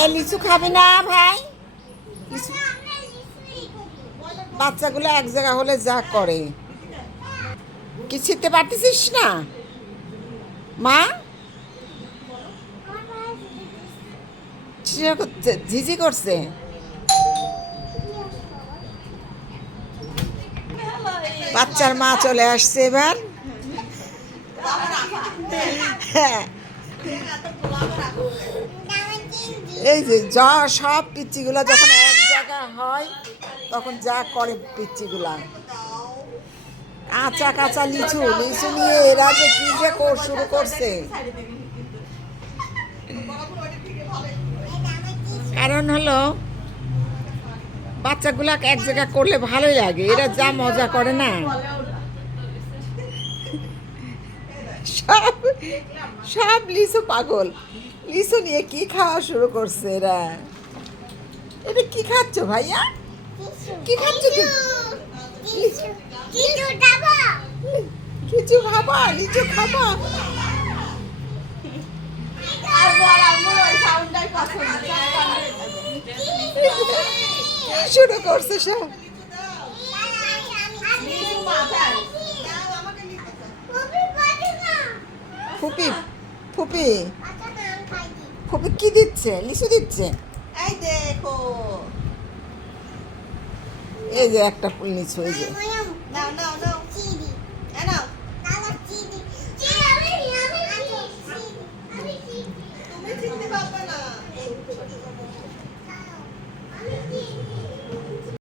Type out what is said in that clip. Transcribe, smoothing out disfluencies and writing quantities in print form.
এ লিচু খাবি না ভাই? লিচু বাচ্চাগুলো এক জায়গা হলে যা করে, কি ছিঁড়তে পারতেছিস না মা? ঝিঝি করছে। বাচ্চার মা চলে আসছে এবার। হ্যাঁ, এই যে যা সব পিচ্চিগুলা যখন এক জায়গা হয় তখন যা করে পিচ্চিগুলা। কাঁচা কাঁচা লিচু লিচু নিয়ে এরা যে কি যে শুরু করছে। কারণ হলো বাচ্চাগুলাকে এক জায়গা করলে ভালোই লাগে, এরা যা মজা করে না। সব সব লিচু পাগল, লিচু নিয়ে কি খাওয়া শুরু করছে এরা। এটা কি খাচ্ছ ভাইয়া? কি খাচ্ছ তুমি? লিচু খাবা? লিচু খাবা? শুরু করছে সব। ফুপি ফুপি ফুপি কি দিচ্ছে? লিচু দিচ্ছে। এই দেখো, এই যে একটা লিচু, এই যে